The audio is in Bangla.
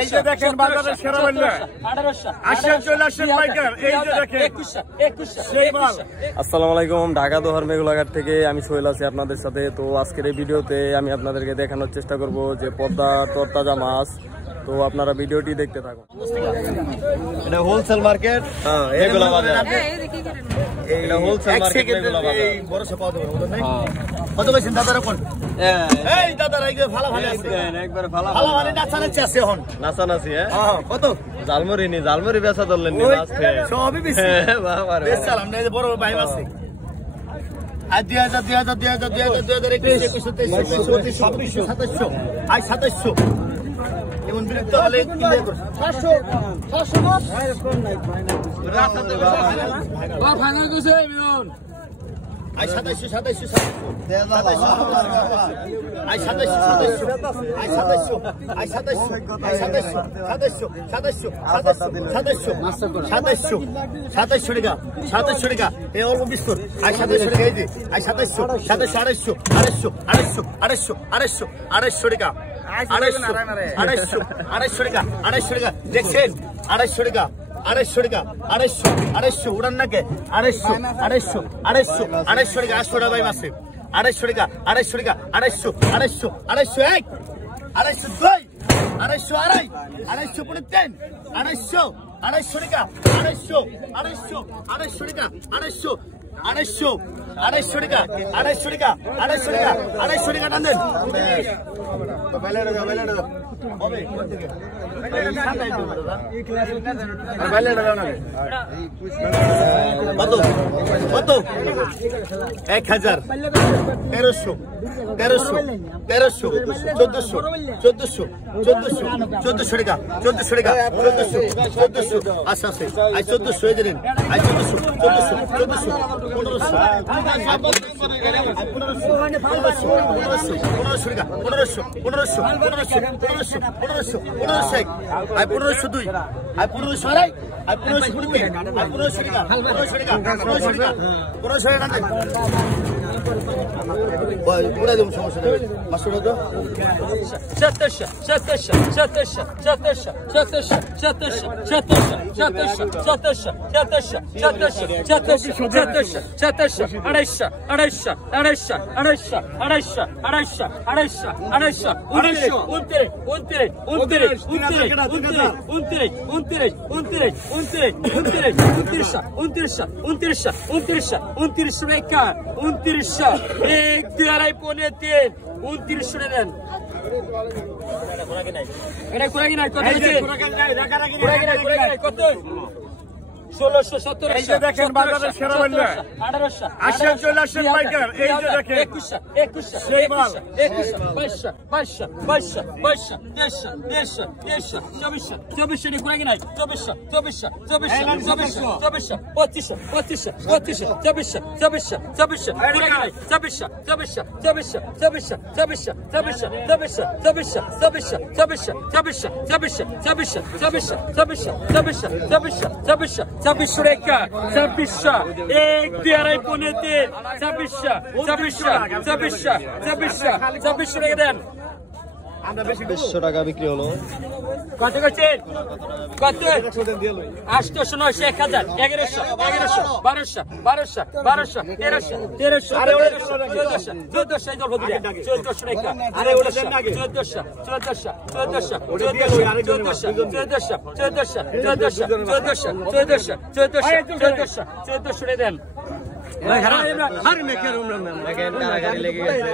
এই যে দেখেন বাজারের সেরা মূল্য 1800 চলে আসেন পাইকার। এই যে দেখেন 21 আসসালামু আলাইকুম। ঢাকা দোহার মেঘলাঘাট থেকে আমি সোহেল আছি আপনাদের সাথে। তো আজকের এই ভিডিওতে আমি আপনাদেরকে দেখানোর চেষ্টা করব যে পদ্মা তরতাজা মাছ। তো আপনারা ভিডিওটি দেখতে থাকুন। এটা হোলসেল মার্কেট, এগুলা বাজার। এটা হোলসেল মার্কেট, এগুলা বাজার। এই বড় সব পাওয়া যাবে ওদের নাই। কত কইছেন দাদারা কোন? এই দাদারা এই ভালো ভালো আছে, একবার ভালো ভালো মানে নাচানাচি আছে এখন, নাচানাচি। হ্যাঁ কত জালমুড়ি নি, জালমুড়ি বেচা ধরলেন নি আজকে সবই বেশি। বাবা রে বেচালাম না, এই বড় ভাই আছে। আর 2000 2700 এমন বিরক্ত হলে কিনতে 500 মাছ রাস্তাতে বা ফাইনাল কইছে মিলন। আই 2700 আই 2700 টাকা এই অল্প বিস্কুট। আই 2700 টাকা, এই যে আই 2700 250 250 টাকা 250 টাকা দেখছেন। 250 টাকা 250 উড়ান নাকে 250 টাকা 800 টাকা ভাই মাসে 250 টাকা 250 টাকা 250 1 250 2 250 আড়াই 250 পড়ে 3 250 টাকা 250 টাকা 250 টাকা 250 টাকা টান দেন। কত 1000 1300 1400 টাকা 1400 আচ্ছা আছে। আই 1400 এই দেন। আই 1400 1500 আই 1500 2 আই 1500 আড়াই আই 1500 পুরো আই 1500 টাকা 1500 টাকা পুরা দেব সমস্যা নেই। মাসুরা তো 2700 দেন। এটা কোরা কি নাই কত আছে? কত 1670। এই যে দেখেন বাজারের সেরা মূল্য 1800 চলে আসেন পাইকার। এই যে দেখেন 21 সেই মাল 22 24 নি কোরা কি নাই 24 25 কোরা কি নাই 26 টাকা 26 এক দুই আড়াই পৌনে 3 26 টাকা দেন। 500 টাকা বিক্রি হলো। কত করছেন? কত 800 900 1000 1100 1200 1300 1400 এই দল দিলে 1400 টাকা। আরে ওটা দেন আগে 1400 দেন। দেখেন কারাগারি লেগে গেছে।